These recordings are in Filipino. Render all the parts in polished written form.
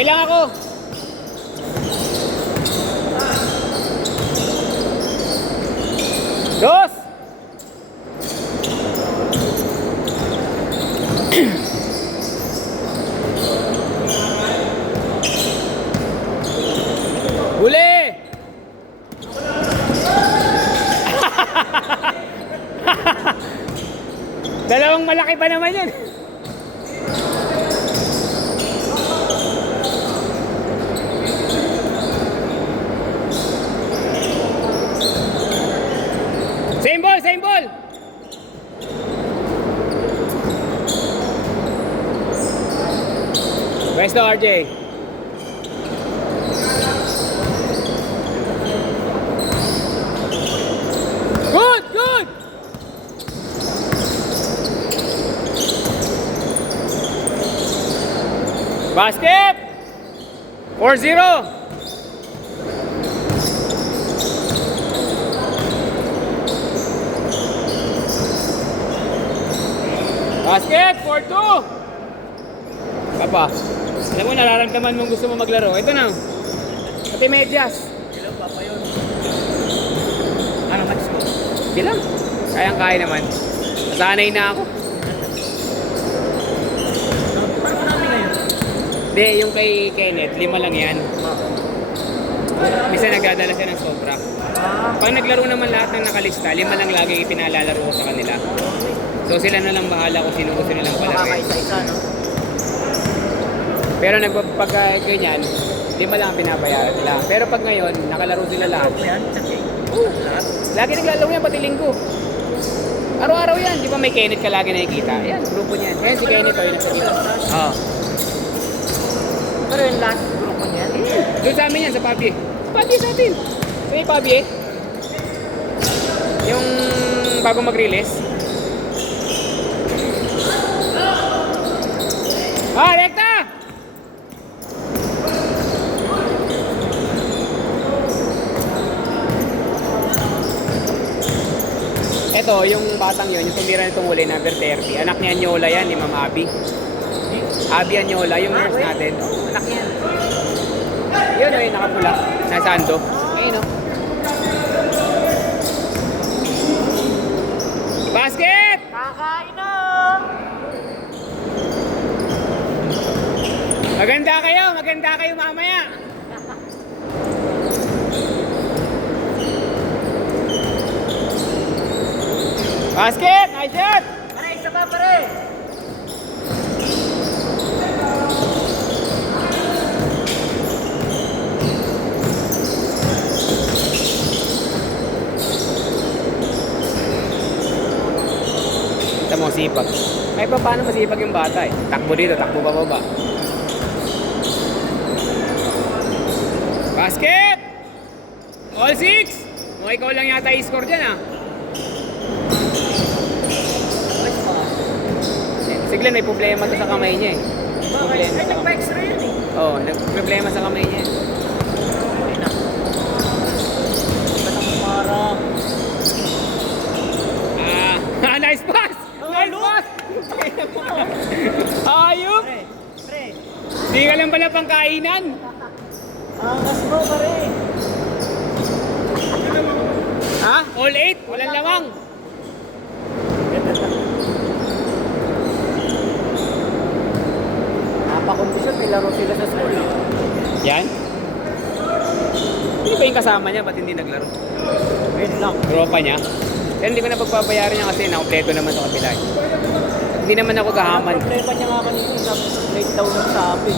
Okay lang ako. Dos! Huli! Dalawang malaki pa naman yun. Same ball, same ball. Where's the RJ? Good, good. Basket. 4-0. Basket, 4-2. Papa, alam mo, nararamdaman mong gusto mo maglaro. Ito na. Pati medyas. Ilang papa yun? Ano match mo? Hindi lang. Kayang-kaya naman. Nasanay na ako. Parang namin ngayon. Hindi, yung kay Kenneth, 5 lang yan. Minsan nagdadala siya ng sobra. Pag naglaro naman lahat ng nakalista, 5 lang lagi ipinalalaro ko sa kanila. So sila na lang bahala kung sino gusto nilang palaro. Makakaisa-isa, no? Pero pag ganyan, 5 lang pinabayaran nila. Pero pag ngayon, nakalaro sila lahat. Ano yan? Sa cake? Lahat? Lagi naglalaro yan, pati linggo. Araw-araw yan. Di ba may Kenneth ka lagi nakikita? Yan, grupo niyan. Yan si Kenneth o yung nasa dito. Oo. Pero yung last grupo niyan? Doon sa amin yan, sa Pabie. Sa Pabie sa atin. Sa may Pabie. Yung bago mag-release. Ah, rekta! Ito, yung batang yun, yung tumira nitong huli, number 30. Anak ni Anyola yan, ni Ma'am Abby. Abby Anyola, yung nurse natin. Anak yan. Yun o, yung nakapula. Nasa Ando. Ayun o. Basket! Kakain na! Maganda kayo mamaya. Basket! Nice shot! Pare, isa pa pare! Ito mo, sipag. Ay, paano masipag yung bata eh? Takbo dito, takbo pa ba? Basket! All 6! Mukhang ikaw lang yata i-score dyan ah. Siglan, may problema to sa kamay niya eh. Bakit? Ay, nagpa-extra yun eh. Oo, nag-problema sa kamay niya. Ay na. Batang marang. Nice pass! Nice pass! Ayup! Pre, pre. Di ka lang pala pang kainan. Angas bro pare. Ha? All 8? Walang lamang. Napakondisyon, may laro sila sa school. Yan? Hindi ba yung kasama niya? Ba't hindi naglaro? Wait lang. Tropa niya? Pero hindi ko na pagpapayaran niya kasi nakompleto naman sa kabila. Hindi naman ako gahaman. Problema niya nga kanina, late daw nagsabi.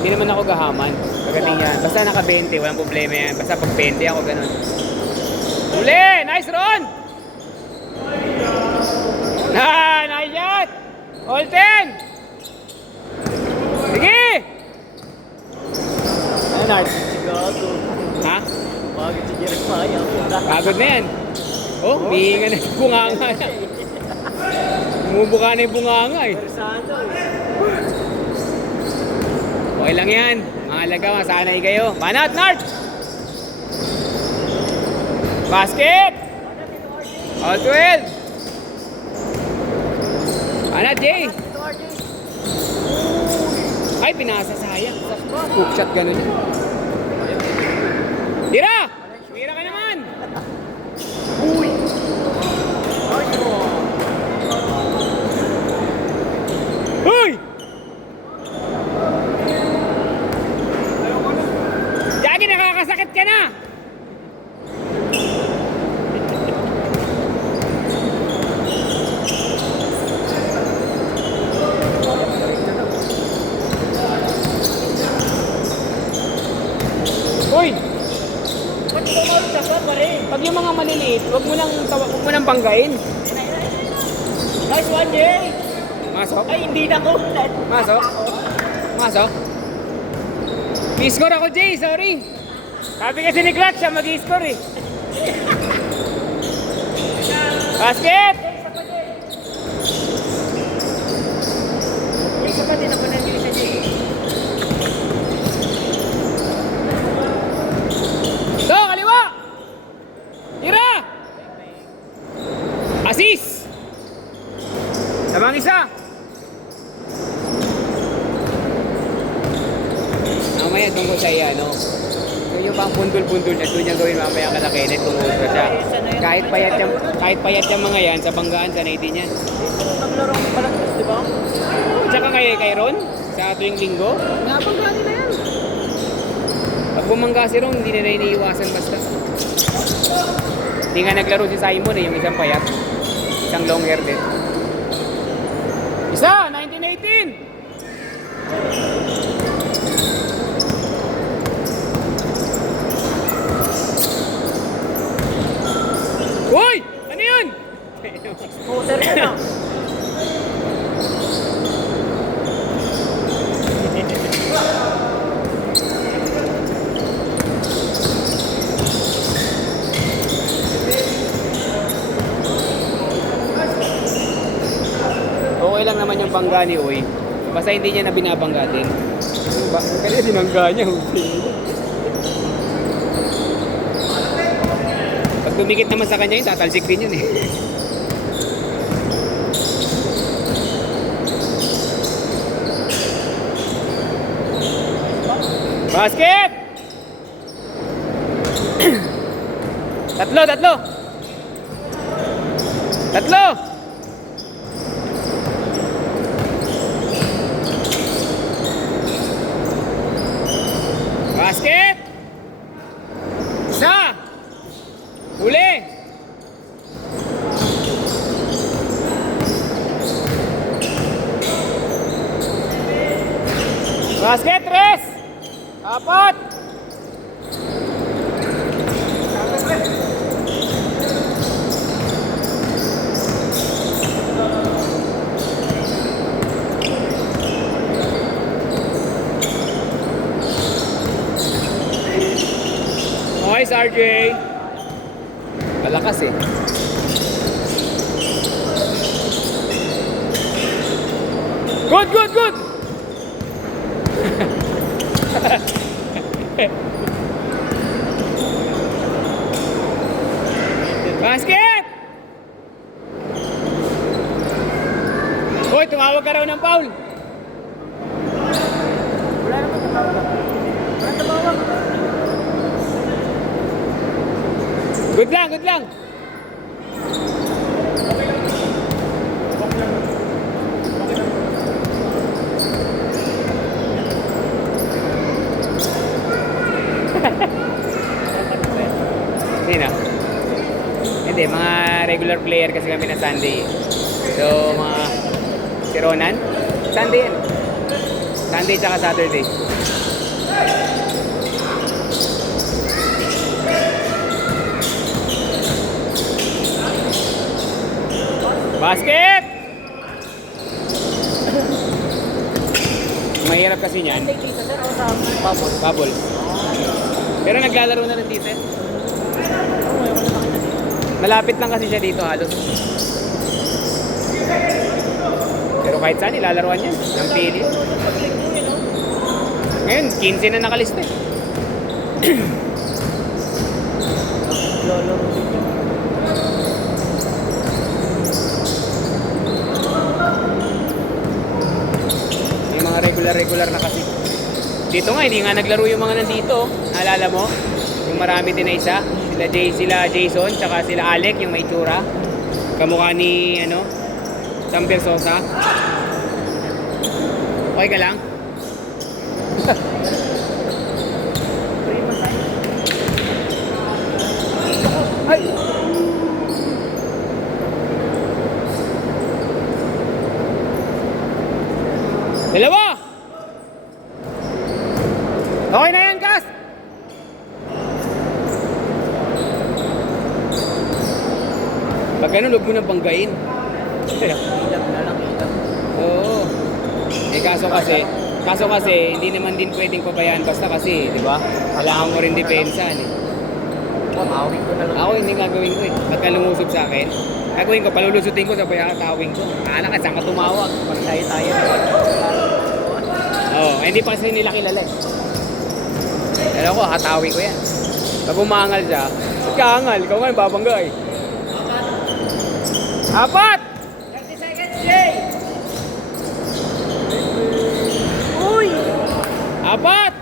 Hindi naman ako gahaman. Pagdating yan. Basta naka 20, walang problema yan. Basta pag 20 ako ganun. Uli! Nice run! Nice shot! All 10! Sige! Ay, nagsisigado. Ha? Bakit si Jeremiah? Pagod na yan. Oh, hihinga na yung bunganga na. Bumubuka na yung bunganga eh. Persado eh. Okay lang yan. Mahalaga, masanay kayo. Manat, Nart! Basket! All 12! Manat, Jay! Ay, pinasa sayang. Hook shot ganun. Tira! Tira ka naman! Uy! Ay, oh. Uy! Yagi, nakakasakit ka na! Uy! Ba't tumawag ka pa pa rin? Pag yung mga maliliit, wag mo nang banggain. Nice one, Jay! Masok? Ay, hindi na ko. Masok? Masok? I-score ako, Jay. Sorry. Sabi kasi ni Clark siya mag-i-score eh. Basket! Yung kapatid na panagili sa Jay. Do, kaliwa! Tira! Assist! Tabang isa! Mamaya tungkol sa iya, no? Kung yung pang pundol-pundol niya, doon niya gawin mamaya kalakilit kung ultra siya. Kahit payat yung mga yan, sa banggaan, sanay din yan. Naglaro ko pala, di ba? Tsaka kay Ron, sa tuwing linggo, napanggaan nila yan. Pag bumangga si Ron, hindi nila iniiwasan basta. Hindi nga naglaro si Simon eh, yung isang payat. Isang long hair din. Isa, 1918! Uy! Ano yun? Scooter ka na. Okay lang naman yung bangga ni Uy. Basta hindi niya na binabangga din. Kaya sinangga niya. Pag dumikit naman sa kanya yun, tatalsik din yun eh. Basket! Tatlo! Tatlo! Basket! Isa! Huli! Basket, tres! Apat! Nice, RJ! Malakas eh. Good! Basket! Hoy, tumawag ka raw ng foul. Wala naman tumawag. Wala tumawag. Good lang. Hindi na. Hindi, mga regular player kasi kami na Sunday. So, mga si Ronan, Sunday yan. Sunday tsaka Saturday. Basket! Mahirap kasi niyan. Hindi dito, sir, o sa bubble? Bubble. Pero naglalaro na rin dito. Oo, wala nakita dito. Malapit lang kasi siya dito halos. Pero kahit saan, ilalaruan yan. Ng pili. Pag-linggo yun, no? Ngayon, 15 na nakalista eh. Lalaro dito. May mga regular na kasi. Dito nga, hindi nga naglaro yung mga nandito. Naalala mo? Yung marami din na isa. Sila Jason, tsaka sila Alec, yung may tsura. Kamukha ni, Sam Bersosa. Okay ka lang? Ay! Dalawa! Okay na yan, Kas! Pag ganun, huwag mo nang banggain. Ilang na lang, ilang. Oo. Kaso kasi, hindi naman din pwedeng pabayaan basta kasi, di ba? Kailangan mo rin depensa. Mamawin ko na lang. Ako hindi gagawin ko eh. Pagka lumusob sa akin, gagawin ko, palulusutin ko, sabay atawin ko. Kala ka, saan ka tumawag? Tayo. Oo, hindi pa kasi nila kilala eh. Alam ko, hatawin ko yan. Pag umangal siya, ba't ka angal? Ikaw nga yung babangga eh. Apat! 30 seconds, Jay! Uy! Apat!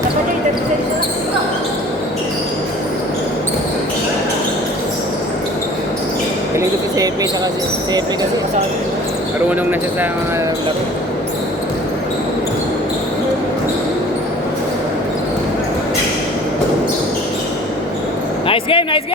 Dapat Jay, 30 seconds. Galing ko si Sepe, saka si Sepe kasi kasama. Marunong na siya sa mga laro. Nice game, nice game!